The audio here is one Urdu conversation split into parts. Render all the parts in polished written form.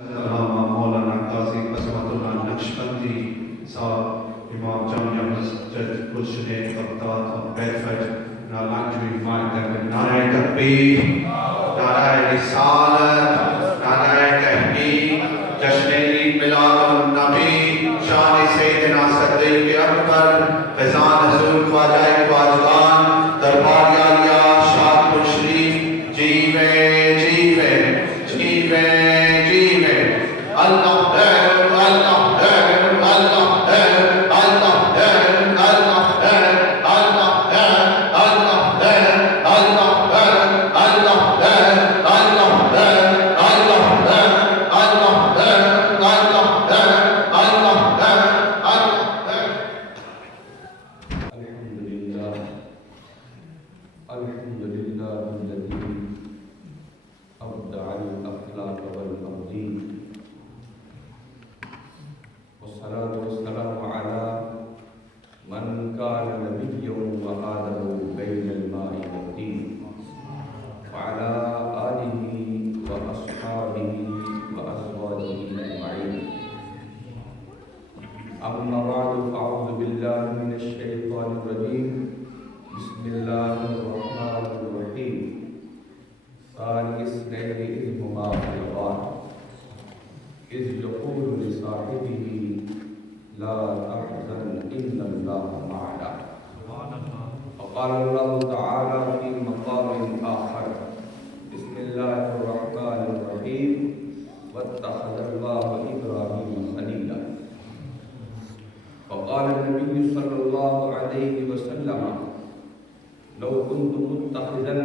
علامہ مولانا قاضی عظمت اللہ نقشبندی صاحب امام جامعہ مسجد گلشن بغداد اور بیڈفورڈ نالانجوی مائکل نعرہ تکبیر نعرہ رسالت نعرہ تحقیق جشن عید میلاد النبی شان سیدنا صدیق اکبر فیضان حضور خواجہ خواجگان دربار عالیہ شاد شریف جیویں جیویں جیویں اللہ اللہ وقال الله تعالى في مقام آخر بسم الله الرحمن الرحيم واتخذ الله إبراهيم خليلا وقال النبي صلى الله عليه وسلم لو كنت متخذا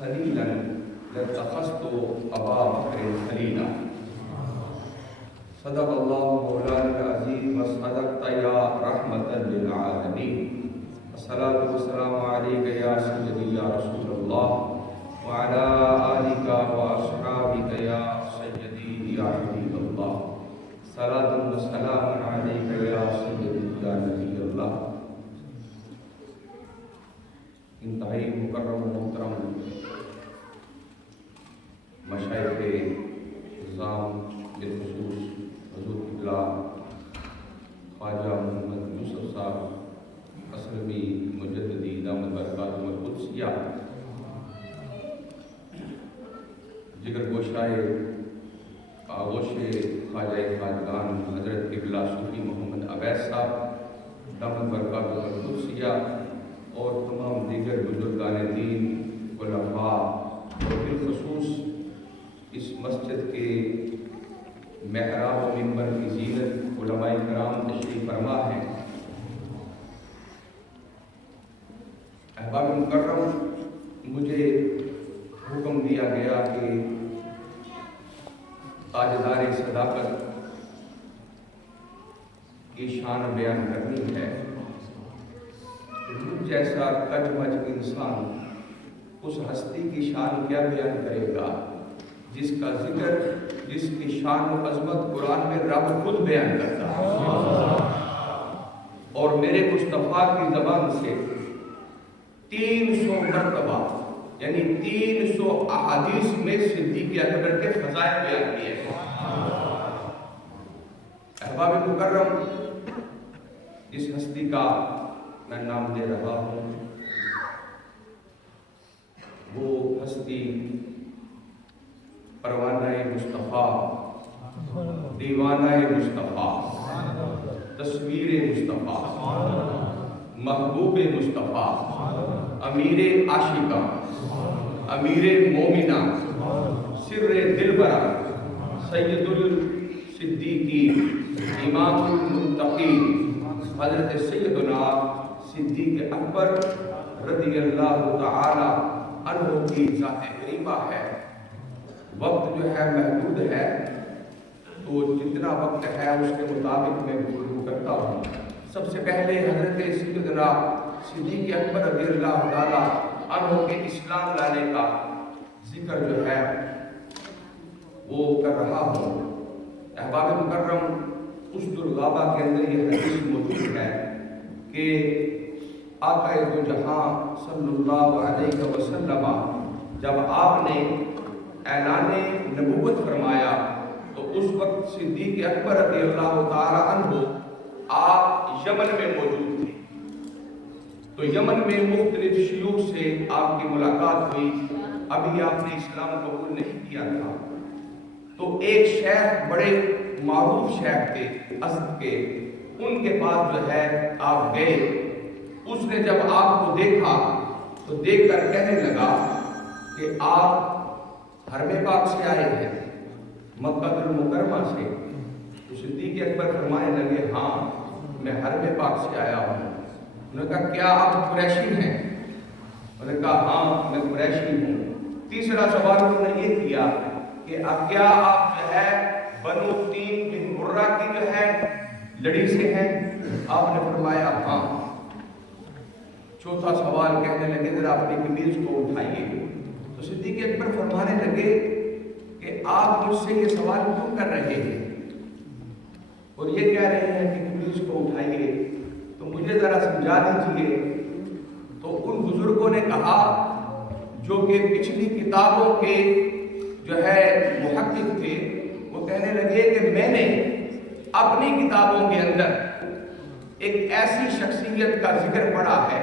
خليلا لاتخذت أبا بكر خليلا صدق الله مولانا العظيم وصدقت يا رحمة للعالمين الصلاة والسلام عليك يا سيدي يا رسول الله وعلى آلك وأصحابك يا سيدي يا حبيب الله صلاة وسلام عليك يا سيدي يا نبي الله انتہائی مکرم و محترم مشائخ نظام بالخصوص حضور قبلہ خواجہ محمد یوسف صاحب اسلمی مجددی دامت برکاتہ القدسیہ جگر گوشائے آغوش خواجہ خواجگان حضرت قبلہ صوفی محمد عبیس صاحب دامت برکاتہ القدسیہ اور تمام دیگر بزرگان دین علماء اور بالخصوص اس مسجد کے محراب و منبر کی زینت علماء کرام تشریف فرما ہیں. احباب مکرم، مجھے حکم دیا گیا کہ تاجدار صداقت کی شان بیان کرنی ہے. مجھ جیسا کج مج انسان اس ہستی کی شان کیا بیان کرے گا جس کا ذکر، جس کی شان و عظمت قرآن میں رب خود بیان کرتا ہے. اور میرے مصطفیٰ کی زبان سے 300 مرتبہ یعنی 300 احادیث میں صدیق اکبر کے فضائل بیان کیے ہیں. احباب مکرم، جس ہستی کا میں نام دے رہا ہوں وہ ہستی پروانہ مصطفیٰ، دیوانہ مصطفیٰ، تصویر مصطفیٰ، محبوب مصطفیٰ، امیر عاشقہ، امیر مومنہ، سر دلبرہ، سید الصدیقین، امام المتقین حضرت سیدنا صدیق اکبر رضی اللہ تعالی عنہ کی ذات غریبہ ہے. وقت جو ہے محدود ہے، تو جتنا وقت ہے اس کے مطابق میں گفتگو کرتا ہوں. سب سے پہلے حضرت سیدنا صدیق اکبر رضی اللہ تعالی عنہ کے اسلام لانے کا ذکر جو ہے وہ کر رہا ہوں. احباب مکرم، اسد الغابہ کے اندر یہ حدیث موجود ہے کہ آقا دو جہاں صلی اللہ علیہ وسلم جب آپ نے اعلان نبوت فرمایا تو اس اس وقت صدیق اکبر رضی اللہ تعالی عنہ آپ یمن میں موجود تھے. تو یمن میں مختلف شیوخ سے آپ کی ملاقات ہوئی. ابھی آپ نے اسلام قبول نہیں کیا تھا. تو ایک شیخ بڑے معروف شیخ تھے اسد کے، ان کے پاس جو ہے آپ گئے. اس نے جب آپ کو دیکھا تو دیکھ کر کہنے لگا کہ آپ حرم پاک سے آئے ہیں، مکہ المکرمہ سے. تو صدیق اکبر فرمانے لگے ہاں میں حرم پاک سے آیا ہوں. انہوں نے کہا کیا آپ قریشی ہیں؟ انہوں نے کہا ہاں میں قریشی ہوں. تیسرا سوال انہوں نے یہ کیا کہ کیا آپ جو ہے بنو تیم بن مرہ کی جو ہے لڑی سے ہیں؟ آپ نے فرمایا ہاں. چوتھا سوال کہنے لگے ذرا اپنی قمیض کو اٹھائیے. تو صدیق اکبر فرمانے لگے کہ آپ مجھ سے یہ سوال کیوں کر رہے ہیں اور یہ کہہ رہے ہیں کہ قمیض کو اٹھائیے، تو مجھے ذرا سمجھا دیجیے. تو ان بزرگوں نے کہا جو کہ پچھلی کتابوں کے جو ہے محقق تھے، وہ کہنے لگے کہ میں نے اپنی کتابوں کے اندر ایک ایسی شخصیت کا ذکر پڑھا ہے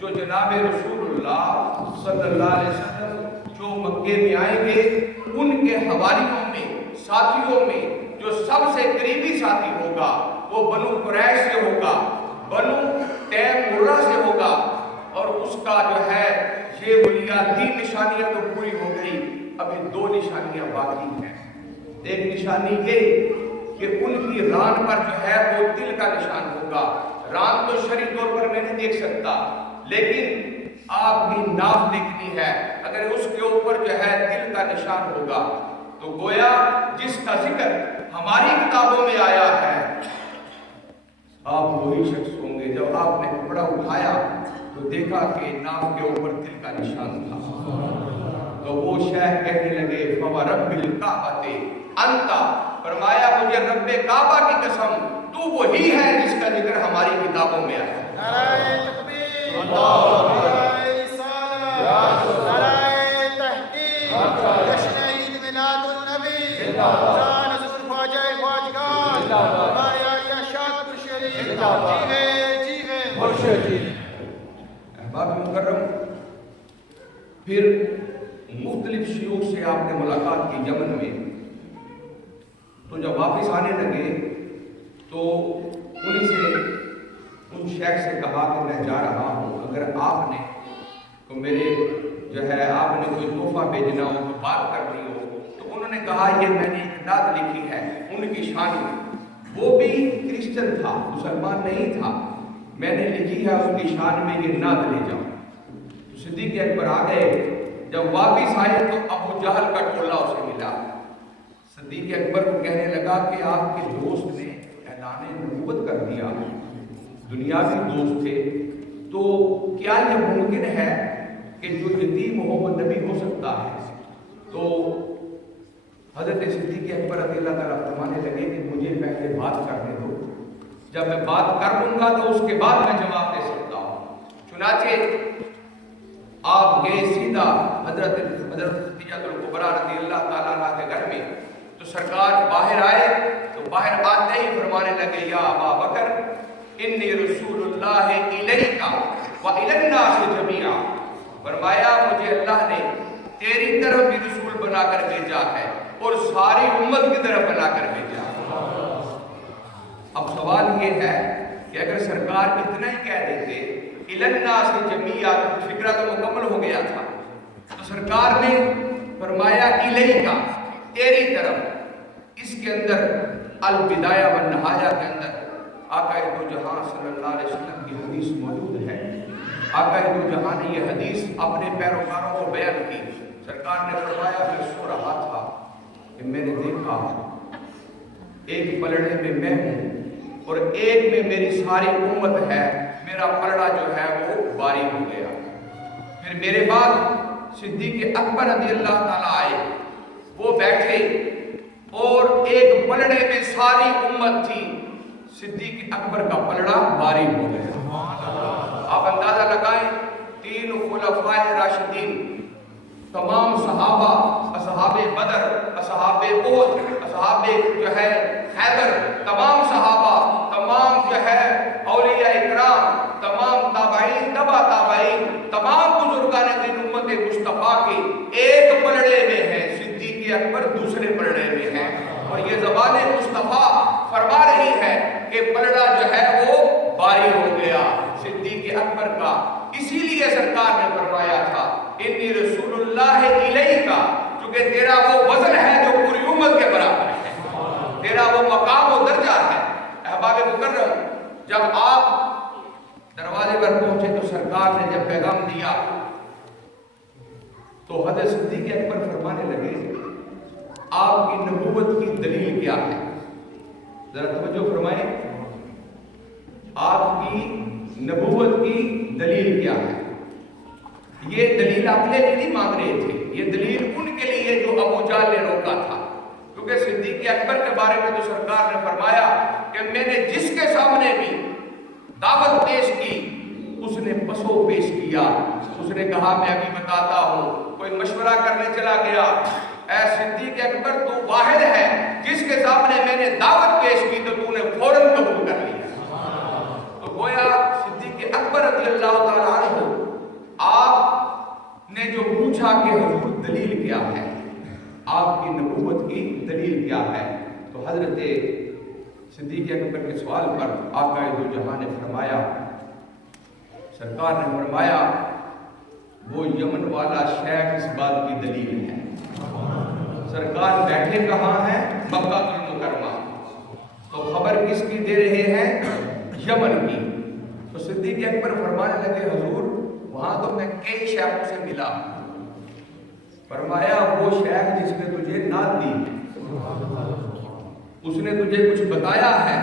جو جناب رسول اللہ صلی اللہ علیہ وسلم جو مکے میں آئیں گے ان کے حواریوں میں، ساتھیوں میں جو سب سے قریبی ساتھی ہوگا وہ بنو قریش سے ہوگا، بنو تیم مرہ سے ہوگا. اور اس کا جو ہے یہ بنیادی نشانیاں تو پوری ہو گئی، ابھی 2 نشانیاں باقی ہیں. ایک نشانی یہ کہ ان کی ران پر جو ہے وہ تل کا نشان ہوگا. ران تو شرعی طور پر میں نہیں دیکھ سکتا، لیکن آپ کی ناف دیکھنی ہے، اگر اس کے اوپر جو ہے تل کا نشان ہوگا تو گویا جس کا ذکر ہماری کتابوں میں آیا ہے آپ وہی شخص ہوں گے. جب آپ نے کپڑا اٹھایا تو دیکھا کہ ناف کے اوپر تل کا نشان تھا. تو وہ شیخ کہنے لگے فَوَرَبِّ الْكَعْبَةِ أَنْتَ، فرمایا مجھے رب کعبہ کی قسم تو وہی ہے جس کا ذکر ہماری کتابوں میں آیا. نعرہ تکبیر، نعرہ رسالت، نعرہ تحقیق، جشن عید میلاد النبی، رمضان حضور خواجہ خواجگان، ہمارے عالیہ شاد شریف. جی احباب مکرم، پھر مختلف شیوخ سے آپ نے ملاقات کی یمن میں. تو جب واپس آنے لگے تو انہی سے ان شیخ سے کہا کہ میں جا رہا ہوں، اگر آپ نے تو میرے جو ہے آپ نے کوئی تحفہ بھیجنا ہو تو بات کرنی ہو. تو انہوں نے کہا یہ میں نے ایک نعت لکھی ہے ان کی شان میں. وہ بھی کرسچن تھا، مسلمان نہیں تھا. میں نے لکھی ہے ان کی شان میں یہ نعت لے جاؤ. تو صدیق اکبر آ گئے. جب واپس آئے تو ابو جہل کا ٹولہ اسے ملا. صدیق اکبر کو کہنے لگا کہ آپ کے دوست نے اعلان نبوت کر دیا، دنیاوی دوست تھے، تو کیا یہ ممکن ہے کہ جو یتیم ہو وہ نبی ہو سکتا ہے؟ تو حضرت صدیق اکبر رضی اللہ تعالیٰ فرمانے لگے کہ مجھے پہلے بات کرنے دو، جب میں بات کر لوں گا تو اس کے بعد میں جواب دے سکتا ہوں. چنانچہ آپ گئے سیدھا حضرت خدیجہ الکبریٰ رضی اللہ تعالیٰ عنہ کے گھر میں. تو سرکار باہر آئے تو باہر آتے ہی فرمانے لگے یا ابا بکر انی رسول اللہ الیک و الی الناس جمیعا. فرمایا مجھے اللہ نے تیری طرف بھی رسول بنا کر بھیجا ہے اور ساری امت کی طرف بنا کر بھیجا ہے. اب سوال یہ ہے کہ اگر سرکار اتنا ہی کہہ دیتے الی الناس جمیعا تو فکرہ تو مکمل ہو گیا تھا. تو سرکار نے فرمایا الیک تیری طرف. اس کے اندر البدایہ والنہایہ کے اندر آقا دو جہاں صلی اللہ علیہ وسلم کی حدیث موجود ہے. آقا دو جہاں نے یہ حدیث اپنے پیروکاروں کو بیان کی. سرکار نے فرمایا میں سو رہا تھا کہ میں نے دیکھا ایک پلڑے میں میں ہوں اور ایک میں میری ساری امت ہے. میرا پلڑا جو ہے وہ باری ہو گیا. پھر میرے بعد صدیق اکبر رضی اللہ تعالیٰ آئے، وہ بیٹھے اور ایک پلڑے میں ساری امت تھی. صدیق اکبر کا پلڑا باری ہو گیا. آپ اندازہ لگائیں 3 خلفائے راشدین، تمام صحابہ، اصحاب بدر، اصحاب احد، صحابے جو ہے خیبر، تمام صحابہ، تمام جو ہے اولیاء اکرام، تمام تابعین، تبع تابعین، تمام بزرگان دین امت مصطفیٰ کے ایک پلڑے میں ہیں، صدیق اکبر دوسرے پلڑے میں ہیں۔ اور یہ زبان مصطفیٰ فرما رہی ہے کہ پلڑا جو ہے وہ باری ہو گیا صدیق اکبر کا۔ اسی لیے سرکار نے فرمایا تھا انی رسول اللہ الیک، چونکہ تیرا وہ وزن ہے جو پوری امت کے برابر ہے، تیرا وہ مقام و درجہ ہے۔ احباب مکرم، جب آپ دروازے پر پہنچے تو سرکار نے جب پیغام دیا تو حضرت صدیق اکبر فرمانے لگے آپ کی نبوت کی دلیل کیا ہے؟ ذرا توجہ فرمائیں، آپ کی نبوت کی دلیل کیا ہے؟ یہ دلیل اپنے لیے نہیں مانگ رہے تھے، یہ دلیل ان کے لیے جو ابو جہل نے روکا تھا، کیونکہ صدیق اکبر کے بارے میں تو سرکار نے فرمایا کہ میں نے جس کے سامنے بھی دعوت پیش کی اس نے پسو پیش کیا، اس نے کہا میں ابھی بتاتا ہوں، کوئی مشورہ کرنے چلا گیا، اے صدیق اکبر تو واحد ہے جس کے سامنے میں نے دعوت پیش کی تو نے فوراً قبول کر لیا۔ تو گویا صدیق اکبر رضی اللہ تعالیٰ عنہ آپ نے جو پوچھا کہ حضور دلیل کیا ہے، آپ کی نبوت کی دلیل کیا ہے، تو حضرت صدیق اکبر کے سوال پر آقا دو جہاں نے فرمایا، سرکار نے فرمایا وہ یمن والا شیخ اس بات کی دلیل ہے۔ سرکار بیٹھے کہاں ہیں؟ مکہ المکرمہ، تو خبر کس کی دے رہے ہیں؟ یمن کی۔ تو صدیق اکبر فرمانے لگے حضور وہاں تو میں کئی شیخوں سے ملا، فرمایا وہ شیخ جس نے تجھے نعت دی اس نے تجھے کچھ بتایا ہے؟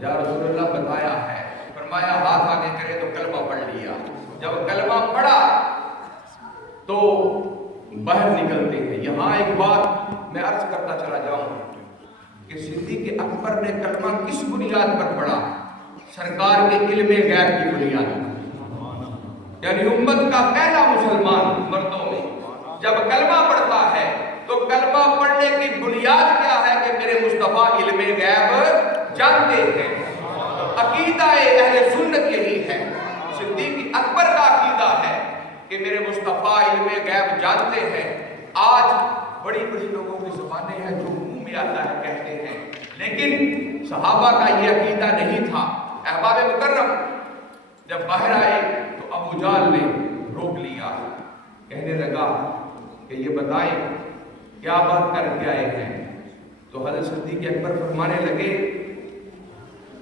یا رسول اللہ بتایا ہے۔ فرمایا ہاتھ آگے کرے تو کلمہ پڑھ لیا، جب کلمہ پڑھا تو باہر نکلتے ہیں۔ یہاں ایک بات میں عرض کرتا چلا جاؤں کہ صدیق اکبر نے کلمہ کس بنیاد پر پڑھا؟ سرکار کے علم غیب کی بنیاد پر، یعنی امت کا پہلا مسلمان مردوں میں جب کلمہ پڑھتا ہے تو کلمہ پڑھنے کی بنیاد کیا ہے کہ میرے مصطفیٰ علم غیب جانتے ہیں۔ عقیدہ اہل سنت یہی ہے، صدیق اکبر کا عقیدہ ہے کہ میرے مصطفیٰ علم غیب جانتے ہیں۔ آج بڑی بڑی لوگوں کی زبانیں ہیں جو منہ میں آتا ہے کہتے ہیں، لیکن صحابہ کا یہ عقیدہ نہیں تھا۔ احباب مکرم، جب باہر آئے تو ابو جہل نے روک لیا، کہنے لگا کہ یہ بتائیں کیا بات کر کے آئے ہیں؟ تو حضرت صدیق اکبر فرمانے لگے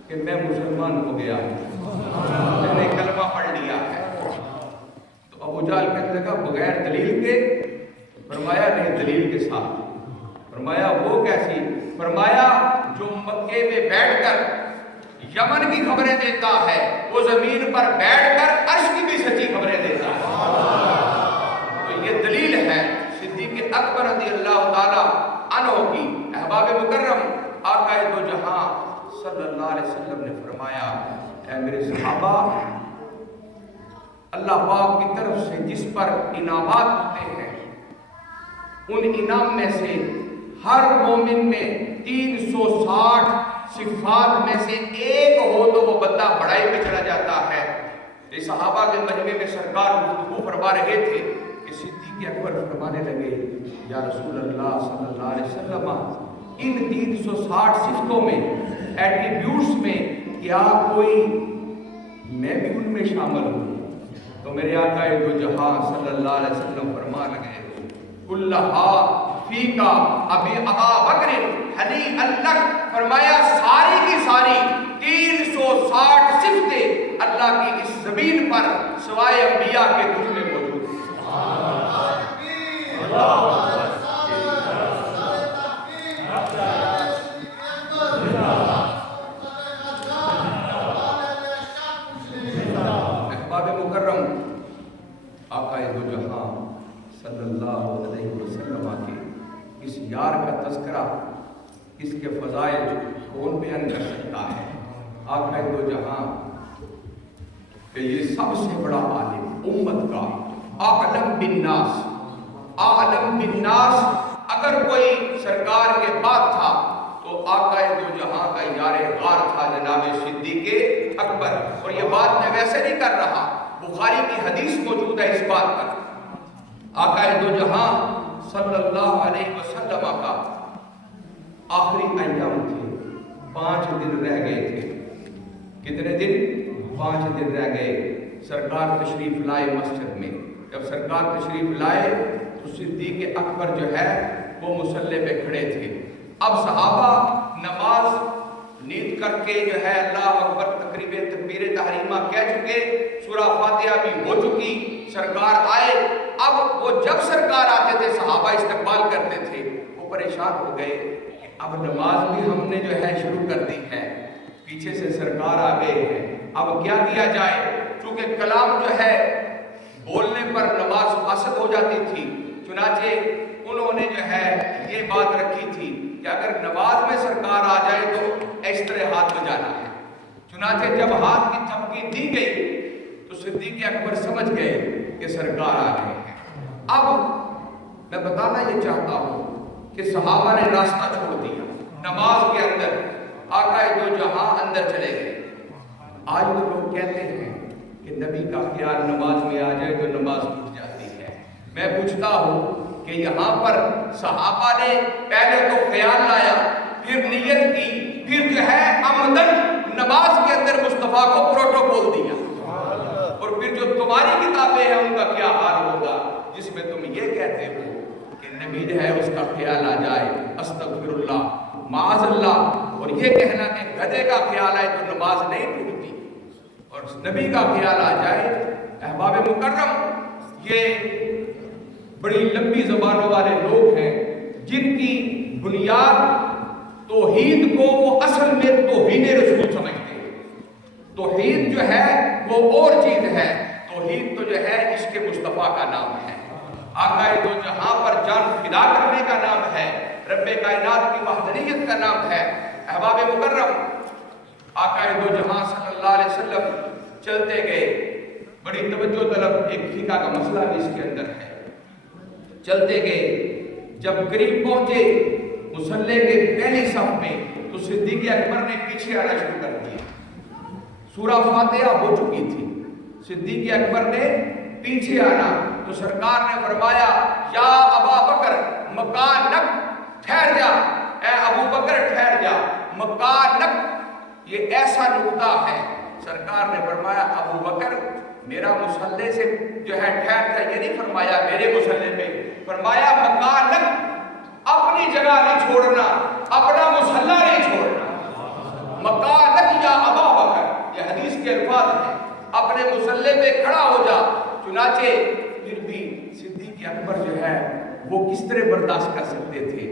کہ میں مسلمان ہو گیا، میں نے کلمہ پڑھ لیا ہے۔ تو ابو جہل کہنے لگا بغیر دلیل کے؟ فرمایا نہیں، دلیل کے ساتھ۔ فرمایا وہ کیسی؟ فرمایا جو مکے میں بیٹھ کر یمن کی خبریں دیتا ہے وہ زمین پر بیٹھ کر عرش کی بھی سچی خبریں دیتا ہے۔ تو یہ دلیل ہے صدیق اکبر رضی اللہ تعالی عنہ کی۔ احباب مکرم، آقا دو جہاں صلی اللہ علیہ وسلم نے فرمایا اے میرے صحابہ، اللہ پاک کی طرف سے جس پر انعامات ہوتے ہیں ان انعام میں سے ہر مومن میں 360 صفات میں سے ایک ہو تو وہ بندہ بڑائی پہ چڑھا جاتا ہے۔ یہ صحابہ کے مجمع میں سرکار گفتگو فرما رہے تھے کہ صدیق اکبر فرمانے لگے یا رسول اللہ صلی اللہ علیہ وسلم ان 360 صفتوں میں، ایٹریبیوٹس میں کیا کوئی میں بھی ان میں شامل ہوں؟ تو میرے آقا دو جہاں صلی اللہ علیہ وسلم فرما لگے کلہا فیکا ابی ابا بکر حنی اللہ، فرمایا ساری کی ساری 360 صفتیں اللہ کی اس زمین پر سوائے انبیاء کے تجھ میں موجود ہیں۔ احباب مکرم، آقا دو جہاں صلی اللہ علیہ وسلم کے اس یار کا تذکرہ، اس کے فضائل کون بیان کر سکتا ہے؟ آقا دو جہاں کہ یہ سب سے بڑا عالم امت کا، اعلم بالناس، اعلم بالناس اگر کوئی سرکار کے بعد تھا تو آقا دو جہاں کا یار غار تھا جناب صدیق اکبر. اور یہ بات میں ویسے نہیں کر رہا، بخاری کی حدیث موجود ہے اس بات پر. آقا دو جہاں صلی اللہ علیہ وسلم کا آخری ایام تھے، 5 دن رہ گئے تھے. کتنے دن؟ 5 دن رہ گئے. سرکار تشریف لائے مسجد میں. جب سرکار تشریف لائے تو صدیق اکبر جو ہے وہ مصلی پہ کھڑے تھے. اب صحابہ نماز نیت کر کے جو ہے اللہ اکبر تکبیر تحریمہ کہہ چکے، سورہ فاتحہ بھی ہو چکی، سرکار آئے. اب وہ جب سرکار آتے تھے صحابہ استقبال کرتے تھے، وہ پریشان ہو گئے کہ اب نماز بھی ہم نے جو ہے شروع کر دی ہے، پیچھے سے سرکار آ گئے ہیں، اب کیا کیا جائے. چونکہ کلام جو ہے بولنے پر نماز فاسد ہو جاتی تھی، چنانچہ انہوں نے جو ہے یہ بات رکھی تھی کہ اگر نماز میں سرکار آ جائے تو اس طرح ہاتھ بجانا ہے. چنانچہ جب ہاتھ کی تھپکی دی گئی تو صدیق اکبر سمجھ گئے کہ سرکار آ گئے ہیں. اب میں بتانا یہ چاہتا ہوں کہ صحابہ نے راستہ چھوڑ دیا نماز کے اندر، آقا دو جہاں اندر چلے گئے. آج تو لوگ کہتے ہیں کہ نبی کا خیال نماز میں آ جائے تو نماز ٹوٹ جاتی ہے. میں پوچھتا ہوں کہ یہاں پر صحابہ نے پہلے تو خیال لایا، پھر نیت کی، پھر جو ہے عمدن نماز کے اندر مصطفیٰ کو پروٹوکول دیا. اور پھر جو تمہاری کتابیں ہیں ان کا کیا حال ہوگا جس میں تم یہ کہتے ہو کہ نبی جو ہے اس کا خیال آ جائے، استغفر اللہ، معاذ اللہ. اور یہ کہنا کہ گدھے کا خیال آئے تو نماز نہیں ٹوٹتی، اور نبی کا خیال آ جائے. احباب مکرم، یہ بڑی لمبی زبانوں والے لوگ ہیں جن کی بنیاد توحید کو وہ اصل میں توہین رسول سمجھتے ہیں. توحید جو ہے وہ اور چیز ہے. توحید تو جو ہے عشق مصطفیٰ کا نام ہے، آقا دو جہاں پر جان فدا کرنے کا نام ہے، رب کائنات کی وحدانیت کا نام ہے. احباب مکرم، آقا دو جہاں صلی اللہ علیہ وسلم چلتے گئے. بڑی توجہ طلب ایک فقہ کا مسئلہ بھی اس کے اندر ہے. چلتے گئے، جب قریب پہنچے مصلی کے پہلی صف میں تو صدیق اکبر نے پیچھے آنا شروع کر دیا. سورہ فاتحہ ہو چکی تھی، صدیق اکبر نے پیچھے آنا تو سرکار نے فرمایا یا ابا بکر مکانک، ٹھہر جا، اے ابو بکر ٹھہر جا، مکانک. یہ ایسا نقطہ ہے، سرکار نے فرمایا ابو بکر میرا مصلی سے جو ہے ٹھہر جا. یہ نہیں فرمایا میرے مصلی پہ، فرمایا مکانک، اپنی جگہ نہیں چھوڑنا، اپنا مصلی نہیں چھوڑنا. مکانک یا ابا بکر، یہ حدیث کے الفاظ ہیں، اپنے مصلی پہ کھڑا ہو جا. چنانچہ پھر بھی صدیق اکبر جو ہے وہ کس طرح برداشت کر سکتے تھے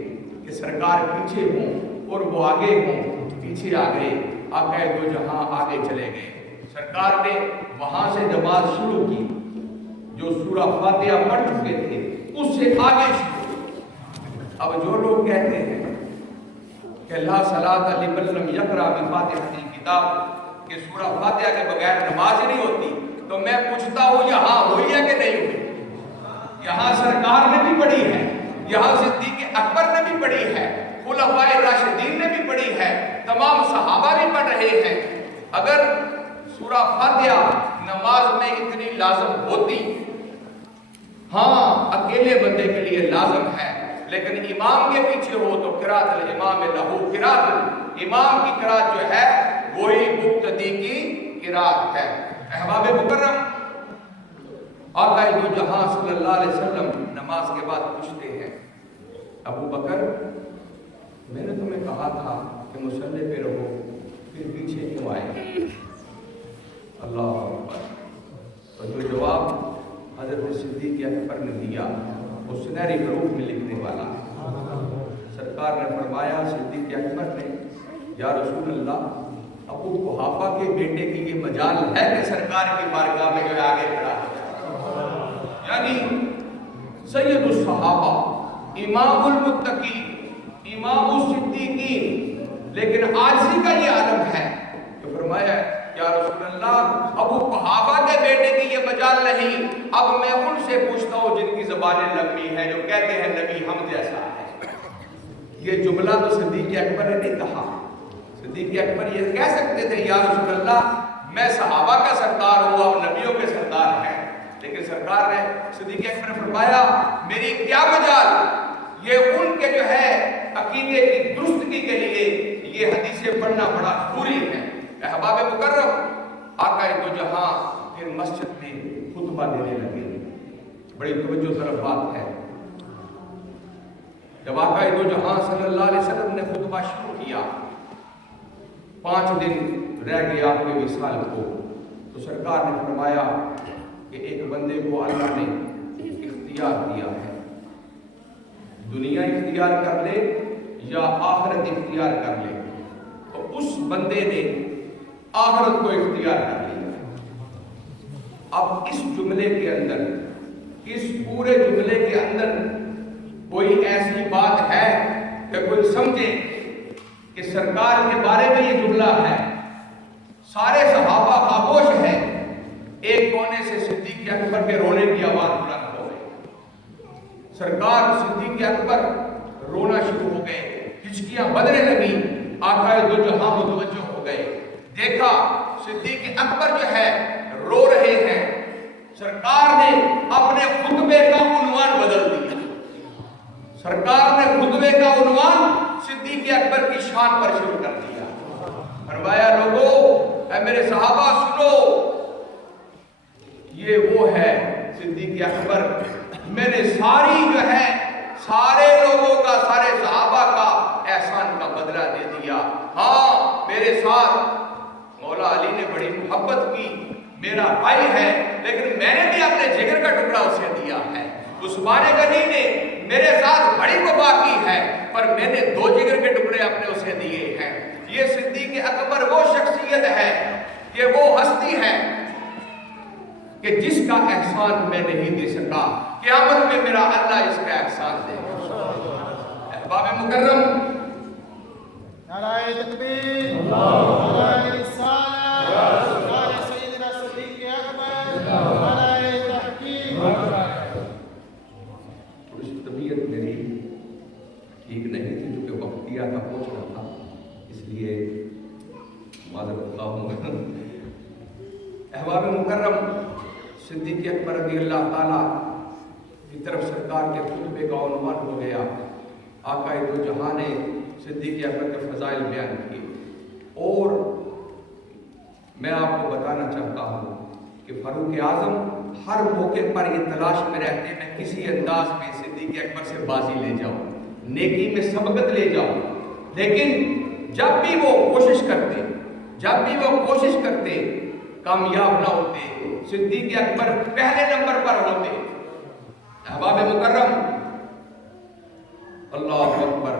کہ سرکار پیچھے ہوں اور وہ آگے ہوں. پیچھے آ گئے، آقا دو جہاں آگے چلے گئے. سرکار نے وہاں سے نماز شروع کی، جو سورہ فاتحہ پڑھ چکے تھے اس سے آگے شروع. اب جو لوگ کہتے ہیں کہ لا صلاۃ لمن لم یقرأ بفاتحۃ الکتاب، کہ سورہ فاتحہ کے بغیر نماز ہی نہیں ہوتی، تو میں پوچھتا ہوں یہاں ہوئی ہے کہ نہیں ہوئی؟ یہاں سرکار نے بھی پڑھی ہے، یہاں صدیق اکبر نے بھی پڑھی ہے، خلفائے راشدین نے بھی پڑھی ہے، تمام صحابہ بھی پڑھ رہے ہیں. اگر سورہ فاتحہ نماز میں اتنی لازم ہوتی، ہاں اکیلے بندے کے لیے لازم ہے، لیکن امام کے پیچھے ہو تو قرات الامام لہو قرات، امام کی قرات جو ہے وہی مقتدی کی قرات ہے. احباب مکرم، آقا دو جہاں صلی اللہ علیہ وسلم نماز کے بعد پوچھتے ہیں ابو بکر میں نے تمہیں کہا تھا کہ مصلی پہ رہو، پھر پیچھے کیوں آئے؟ اللہ اکبر. تو جو جواب حضرت صدیق اکبر نے دیا وہ سنہری حروف میں لکھنے والا ہے. سرکار نے فرمایا صدیق اکبر نے یا رسول اللہ، ابو قحافہ کے بیٹے کی یہ مجال ہے کہ سرکار کی بارگاہ میں جو آگے کھڑا ہو جائے. یعنی سید الصحابہ، امام المتقین، امام الصدیقین، لیکن عاجزی کا یہ عالم ہے. تو فرمایا یا رسول اللہ، ابو قحافہ کے بیٹے کی یہ مجال نہیں، اب میں ان سے پوچھتا ہوں جن کی زبانیں لمبی ہیں، جو کہتے ہیں نبی ہم جیسا ہے. یہ جملہ تو صدیق اکبر نے نہیں کہا. صدیق اکبر یہ کہہ سکتے تھے یا رسول اللہ میں صحابہ کا سردار ہوں اور نبیوں کے سردار ہیں، لیکن سرکار نے صدیق اکبر نے فرمایا میری کیا مجال، یہ ان کے جو ہے عقیدے کی درستگی کے لیے یہ حدیثیں پڑھنا بڑا ضروری ہے. احباب مکرم، آقا دو جہاں پھر مسجد میں خطبہ دینے لگے. بڑی توجہ طرف بات ہے. جب آقا دو جہاں صلی اللہ علیہ وسلم نے خطبہ شروع کیا، 5 دن رہ گئے آپ کے وصال کو، تو سرکار نے فرمایا کہ ایک بندے کو اللہ نے اختیار دیا ہے، دنیا اختیار کر لے یا آخرت اختیار کر لے. تو اس بندے نے آخرت کو اختیار کر لیا. اب اس جملے کے اندر، اس پورے جملے کے اندر کوئی ایسی بات ہے کہ کوئی سمجھے کہ سرکار کے بارے میں یہ جملہ ہے؟ سارے صحابہ خاموش ہیں. ایک کونے سے صدیق اکبر کے رونے کی آواز بلند ہو گئی. سرکار صدیق اکبر رونا شروع ہو گئے، ہچکیاں بدلنے لگی. آقا دو جہاں متوجہ ہو گئے، دیکھا صدیق اکبر جو ہے رو رہے ہیں. سرکار نے اپنے خطبے کا عنوان بدل دیا. سرکار نے خطبے کا عنوان صدیق اکبر کی شان پر شروع کر دیا. فرمایا لوگوں، اے میرے صحابہ سنو، یہ وہ ہے صدیق اکبر. میں نے ساری جو ہے سارے لوگوں کا، سارے صحابہ کا احسان کا بدلہ دے دیا. ہاں میرے ساتھ مولا علی نے بڑی محبت کی، میرا بھائی ہے، لیکن میں نے بھی اپنے جگر کا ٹکڑا اسے دیا ہے. عثمان غنی نے میرے ساتھ بڑی وفا کی ہے، پر میں نے 2 جگر کے ٹکڑے اپنے اسے دیے ہیں. یہ صدیق اکبر وہ شخصیت ہے، یہ وہ ہستی ہے کہ جس کا احسان میں نہیں دے سکا، قیامت میں میرا اللہ اس کا احسان دے. احباب مکرم، نعرہ تکبیر، نعرہ رسالہ، نعرہ سیدنا صدیق اکبر، نعرہ تحقیق. تھوڑی سی طبیعت میری ٹھیک نہیں تھی، چونکہ وقت کیا تھا پہنچ رہا تھا، اس لیے معذرت خواہ ہوں. احباب مکرم، صدیق اکبر رضی اللہ تعالیٰ کی طرف سرکار کے خطبے کا عنوان ہو گیا. آقا دو جہاں نے صدیق اکبر کے فضائل بیان کیے. اور میں آپ کو بتانا چاہتا ہوں کہ فاروق اعظم ہر موقع پر یہ تلاش میں رہتے میں کسی انداز میں صدیق اکبر سے بازی لے جاؤں، نیکی میں سبقت لے جاؤں. لیکن جب بھی وہ کوشش کرتے کامیاب نہ ہوتے. صدیق اکبر پہلے نمبر پر ہوتے. احباب مکرم، اللہ اکبر،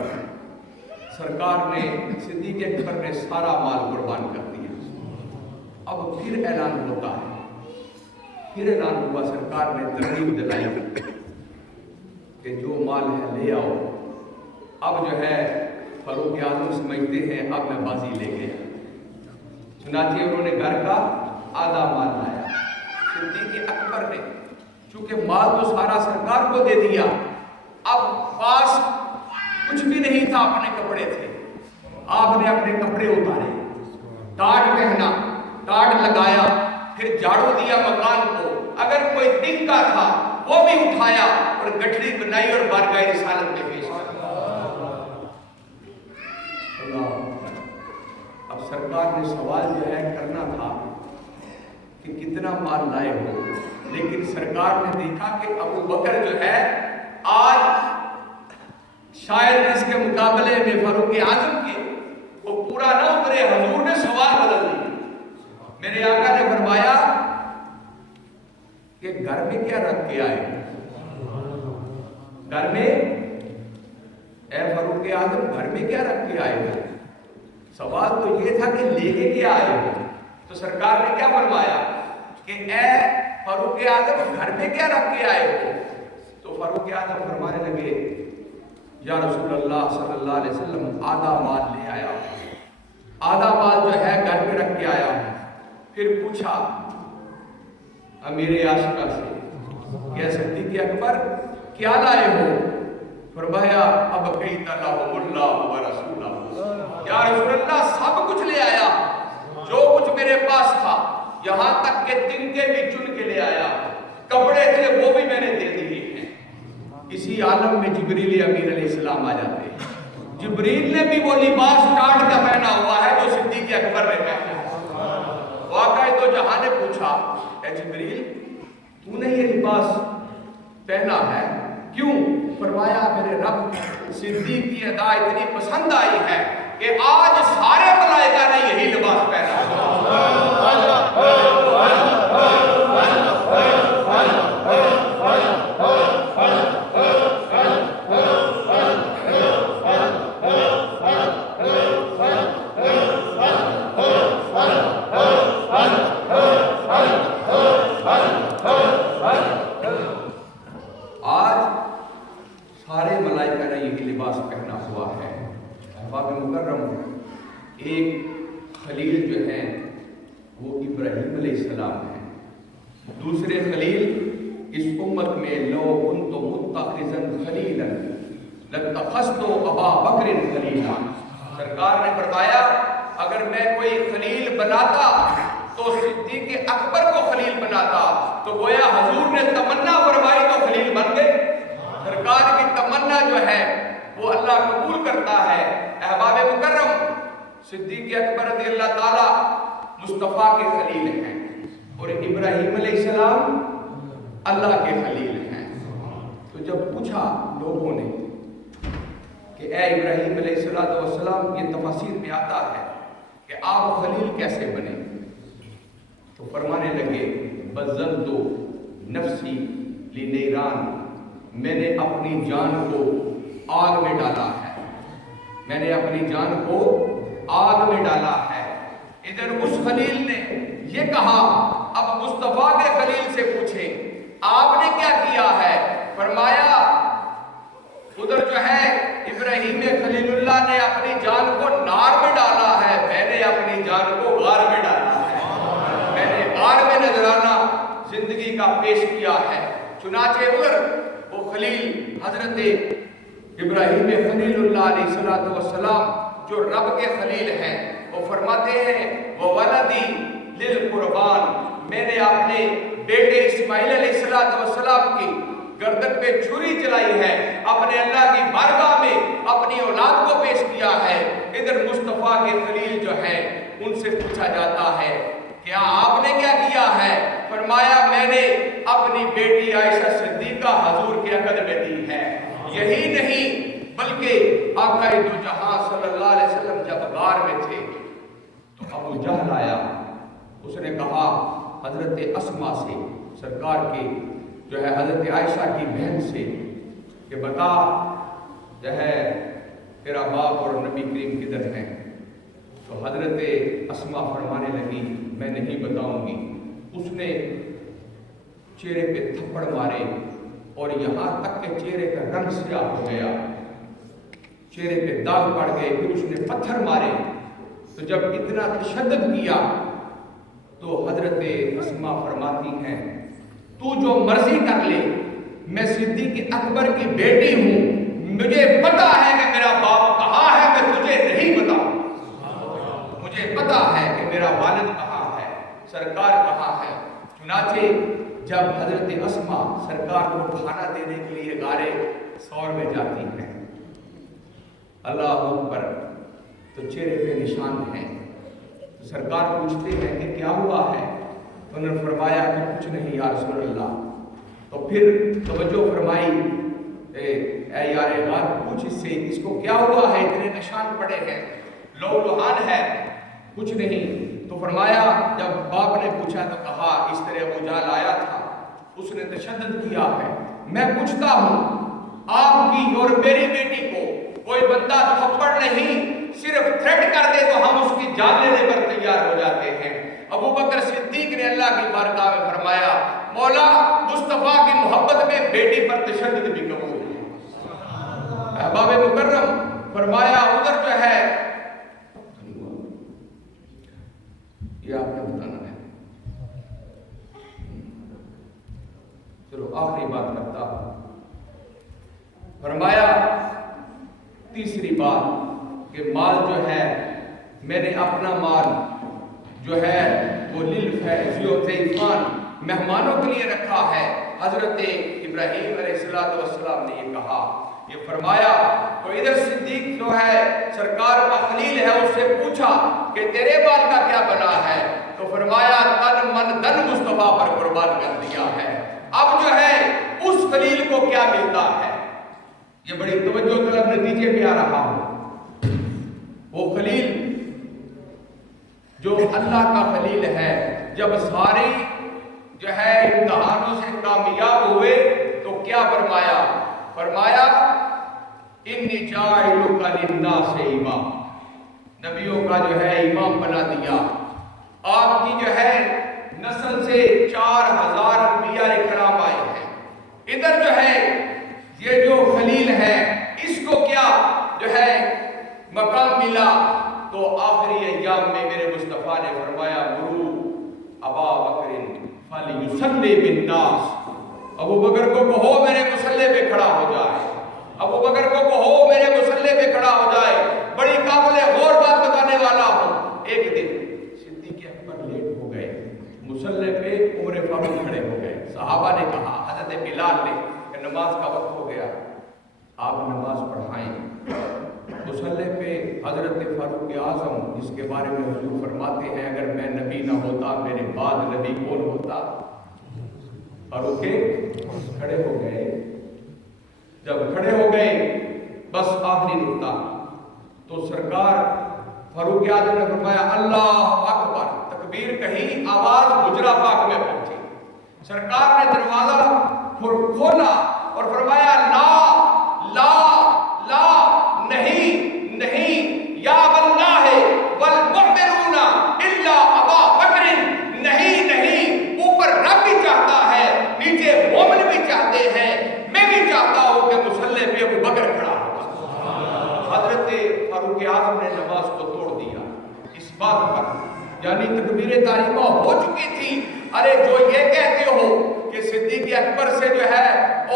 سرکار نے صدیق اکبر نے سارا مال قربان کر دیا. اب پھر اعلان ہوتا ہے، پھر اعلان ہوا، سرکار نے ترغیب دلائی کہ جو مال ہے لے آؤ. اب جو ہے فاروق اعظم سمجھتے ہیں اب میں بازی لے گیا. چنانچہ انہوں نے گھر کا آدھا مال لایا. صدیق اکبر نے چونکہ مال تو سارا سرکار کو دے دیا، اب پاس کچھ بھی نہیں تھا، اپنے کپڑے تھے. آپ نے اپنے کپڑے اتارے، ٹاٹ پہنا، ٹاٹ لگایا، پھر جھاڑو دیا مکان کو. اگر کوئی دن کا تھا وہ بھی اٹھایا اور گٹھڑی بنائی اور بارگاہ رسالت میں پیش کیا. اب سرکار نے سوال جو ہے کرنا تھا کہ کتنا مال لائے ہو، لیکن سرکار نے دیکھا کہ ابو بکر جو ہے آج شاید اس کے مقابلے میں فاروق اعظم کے وہ پورا نہ اترے. حضور نے سوال بدل دیا. میرے آقا نے فرمایا کہ گھر میں کیا رکھ کے آئے ہو؟ گھر میں، اے فاروق اعظم گھر میں کیا رکھ کے آئے ہو؟ سوال تو یہ تھا کہ لے کے کیا آئے ہو. تو سرکار نے کیا فرمایا کہ اے فاروق اعظم گھر میں کیا رکھ کے آئے ہو؟ تو فاروق اعظم فرمانے لگے یا رسول اللہ صلی اللہ علیہ وسلم آدھا مال لے آیا ہوں، آدھا مال جو ہے گھر میں رکھ کے آیا ہوں. پھر پوچھا امیر عاشقہ سے کہ صدیق اکبر کیا لائے ہو؟ فرمایا اب کئی اللہ و رسولہ، یا رسول اللہ سب کچھ لے آیا جو کچھ میرے پاس تھا، یہاں تک کہ تنکے بھی چن کے لے آیا، کپڑے تھے وہ بھی میں نے دے دیے ہیں۔ اسی عالم میں جبریل امین علیہ السلام آ جاتے ہیں۔ جبریل نے بھی وہ لباس کاٹ کا پہنا ہوا ہے جو صدیق اکبر نے پہنا ہے۔ واقعہ تو جہاں نے پوچھا اے جبریل تو نے یہ لباس پہنا ہے کیوں؟ فرمایا میرے رب صدیق کی ادا اتنی پسند آئی ہے کہ آج سارے ملائکہ نے یہی لباس پہنا ایک خلیل جو ہیں وہ ابراہیم علیہ السلام ہیں، دوسرے خلیل اس امت میں لو کنت متخذا خلیلا لاتخذت ابا بکر خلیلا، سرکار نے فرمایا اگر میں کوئی خلیل بناتا تو صدیق اکبر کو خلیل بناتا، تو گویا حضور نے تمنا فرمائی تو خلیل بن گئے۔ سرکار کی تمنا جو ہے وہ اللہ قبول کرتا ہے۔ احباب مکرم، صدیق اکبر رضی اللہ تعالی مصطفیٰ کے خلیل ہیں اور ابراہیم علیہ السلام اللہ کے خلیل ہیں۔ تو جب پوچھا لوگوں نے کہ اے ابراہیم علیہ السلام، یہ تفاسیر میں آتا ہے کہ آپ خلیل کیسے بنے، تو فرمانے لگے بذلت نفسی لنیران، میں نے اپنی جان کو آگ میں ڈالا ہے، میں نے اپنی جان کو آگ میں ڈالا ہے۔ ادھر اس خلیل نے یہ کہا، اب مصطفیٰ کے خلیل سے پوچھیں آپ نے کیا کیا ہے؟ فرمایا ادھر جو ہے ابراہیم خلیل اللہ نے اپنی جان کو نار میں ڈالا ہے، میں نے اپنی جان کو غار میں ڈالا ہے، میں نے غار میں نذرانہ زندگی کا پیش کیا ہے۔ چنانچہ ادھر وہ خلیل حضرت ابراہیم خلیل اللہ علیہ السلام جو رب کے خلیل ہیں، وہ فرماتے ہیں وَوَلَدِي لِلْقُرْبَانِ، میں نے اپنے بیٹے اسماعیل علیہ السلام کی گردن پہ چھری چلائی ہے، اپنے اللہ کی بارگاہ میں اپنی اولاد کو پیش کیا ہے۔ ادھر مصطفیٰ کے خلیل جو ہیں ان سے پوچھا جاتا ہے کیا آپ نے کیا کیا ہے؟ فرمایا میں نے اپنی بیٹی عائشہ صدیقہ حضور کے عقد میں دی ہے۔ یہی نہیں بلکہ آقا دو جہاں صلی اللہ علیہ وسلم جب غار میں تھے تو ابو جہل آیا، اس نے کہا حضرت اسما سے، سرکار کی جو ہے حضرت عائشہ کی بہن سے کہ بتا جو ہے تیرا باپ اور نبی کریم کدھر ہیں؟ تو حضرت اسما فرمانے لگی میں نہیں بتاؤں گی۔ اس نے چہرے پہ تھپڑ مارے اور یہاں تک کہ چہرے کا رنگ سیاہ ہو گیا، چہرے پہ داغ پڑ گئے، پھر اس نے پتھر مارے۔ تو جب اتنا تشدد کیا تو حضرت اسما فرماتی ہیں تو جو مرضی کر لے، میں صدیق اکبر کی بیٹی ہوں، مجھے پتا ہے کہ میرا باپ کہاں ہے، میں تجھے نہیں بتاؤں، مجھے پتا ہے کہ میرا والد کہاں ہے، سرکار کہاں ہے۔ چنانچہ جب حضرت اسما سرکار کو کھانا دینے کے لیے غارِ ثور میں جاتی ہیں، اللہ اکبر، تو چہرے پہ نشان ہیں، تو سرکار پوچھتے ہیں کہ کیا ہوا ہے؟ تو انہوں نے فرمایا کہ کچھ نہیں یا رسول اللہ۔ تو پھر توجہ فرمائی اے یار غار، پوچھ اس سے اس کو کیا ہوا ہے، اتنے نشان پڑے ہیں، لو لہان ہے، کچھ نہیں۔ تو فرمایا جب باپ نے پوچھا تو کہا اس طرح ابو جہل آیا تھا، اس نے تشدد کیا ہے، میں پوچھتا ہوں آپ کی اور میری بیٹی کو کوئی بندہ تھپڑ نہیں صرف تھریٹ کر دے تو ہم اس کی جان لینے پر تیار ہو جاتے ہیں۔ ابو بکر صدیق نے اللہ کی بارگاہ میں فرمایا مولا مصطفیٰ کی محبت میں بیٹی پر تشدد بھی قبول ہے۔ احباب مکرم، فرمایا ادھر جو ہے یہ آپ نے بتانا ہے، چلو آخری بات کرتا ہوں۔ فرمایا کہ مال جو ہے میں نے اپنا مال جو ہے وہ ضیفان مہمانوں کے لیے رکھا ہے. حضرت ابراہیم علیہ السلام نے یہ کہا، یہ فرمایا. تو ادھر صدیق جو ہے سرکار کا خلیل ہے، اس سے پوچھا کہ تیرے بال کا کیا بنا ہے؟ تو فرمایا تن من دن مصطفیٰ پر قربان کر دیا ہے. اب جو ہے اس خلیل کو کیا ملتا ہے؟ یہ بڑی توجہ طلب نتیجے پہ آ رہا ہوں. وہ خلیل جو اللہ کا خلیل ہے، جب سارے جو ہے امتحانوں سے کامیاب ہوئے تو کیا فرمایا؟ فرمایا انی جاعلک للناس امام، نبیوں کا جو ہے امام بنا دیا. آپ کی جو ہے نسل سے 4000 انبیاء کرام آئے ہیں. ادھر جو ہے یہ جو خلیل ہے اس کو کیا جو ہے مقام ملا؟ تو آخری ایام میں میرے مصطفیٰ نے فرمایا مرو ابا بکر فلیصلی بالناس، ابو بکر کو کہو میرے مصلی پہ کھڑا ہو جائے. ابو بکر کو کہو میرے مصلی پہ کھڑا ہو جائے. بڑی قابل غور بات بتانے والا ہوں. ایک دن صدیق اکبر لیٹ ہو گئے، مصلی پہ عمر فاروق کھڑے ہو گئے. صحابہ نے کہا، حضرت بلال نے، کہ نماز کا وقت ہو گیا، آپ نماز پڑھائیں. مصلی پہ حضرت فاروق اعظم، جس کے بارے میں حضور فرماتے ہیں اگر میں نبی نہ ہوتا میرے بعد نبی کون ہوتا؟ فاروق کھڑے ہو گئے. جب کھڑے ہو گئے بس آخری نکتہ، تو سرکار فاروق اعظم نے فرمایا اللہ اکبر، تکبیر کہی، آواز حجرہ پاک میں پہنچی. سرکار نے دروازہ کھولا اور فرمایا لا لا لا، نہیں نہیں، یا واللہ والمؤمنون الا ابا بکر، نہیں نہیں، اوپر رب بھی چاہتا ہے، نیچے مومن بھی چاہتے ہیں، میں بھی چاہتا ہوں کہ مصلی پہ ابو بکر کھڑا ہو. حضرت فاروق اعظم نے نماز کو توڑ دیا اس بات پر، یعنی تکبیر تحریمہ ہو چکی تھی. ارے جو یہ کہتے ہو کہ صدیق اکبر سے جو ہے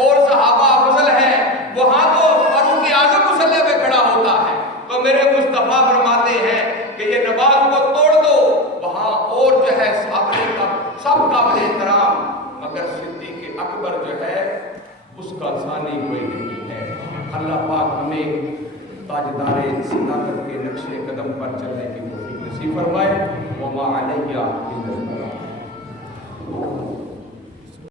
اور صحابہ افضل ہیں، وہاں تو فاروق اعظم مصلی پہ کھڑا ہوتا ہے. تو میرے مصطفیٰ فرماتے ہیں کہ یہ نماز کو توڑ دو، وہاں اور جو ہے سب قابل احترام، مگر صدیق اکبر جو ہے اس کا ثانی کوئی نہیں ہے. اللہ پاک ہمیں تاجدار صداقت کے نقش قدم پر چلنے کی توفیق نصیب فرمائے. وما علیہ الا البلاغ.